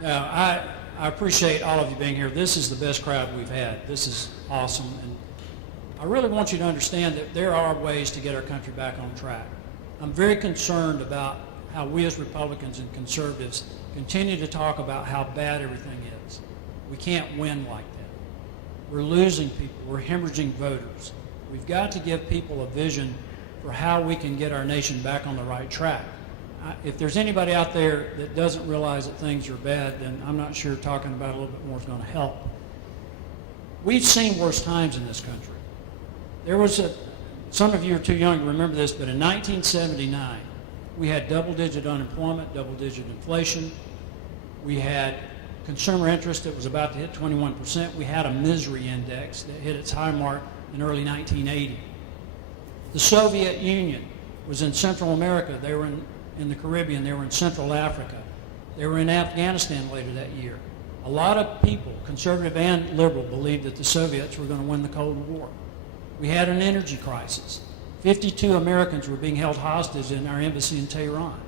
Now, I appreciate all of you being here. This is the best crowd we've had. This is awesome. And I really want you to understand that there are ways to get our country back on track. I'm very concerned about how we as Republicans and conservatives continue to talk about how bad everything is. We can't win like that. We're losing people. We're hemorrhaging voters. We've got to give people a vision for how we can get our nation back on the right track. If there's anybody out there that doesn't realize that things are bad, then I'm not sure talking about it a little bit more is going to help. We've seen worse times in this country. Some of you are too young to remember this, but in 1979, we had double-digit unemployment, double-digit inflation. We had consumer interest that was about to hit 21%. We had a misery index that hit its high mark in early 1980. The Soviet Union was in Central America. They were in the Caribbean. They were in Central Africa. They were in Afghanistan later that year. A lot of people, conservative and liberal, believed that the Soviets were going to win the Cold War. We had an energy crisis. 52 Americans were being held hostage in our embassy in Tehran.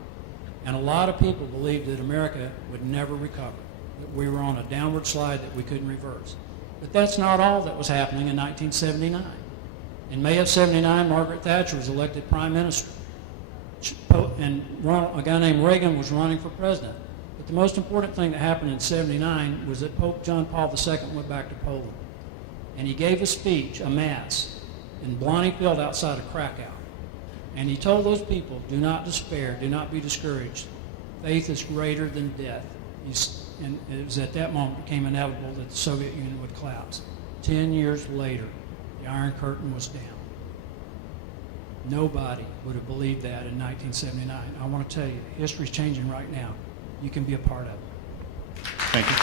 And a lot of people believed that America would never recover, that we were on a downward slide that we couldn't reverse. But that's not all that was happening in 1979. In May of '79, Margaret Thatcher was elected prime minister. And a guy named Reagan was running for president. But the most important thing that happened in '79 was that Pope John Paul II went back to Poland. And he gave a speech, a mass, in Blarney Field outside of Krakow. And he told those people, do not despair, do not be discouraged. Faith is greater than death. And it was at that moment it became inevitable that the Soviet Union would collapse. 10 years later, the Iron Curtain was down. Nobody would have believed that in 1979. I want to tell you, history's changing right now. You can be a part of it. Thank you.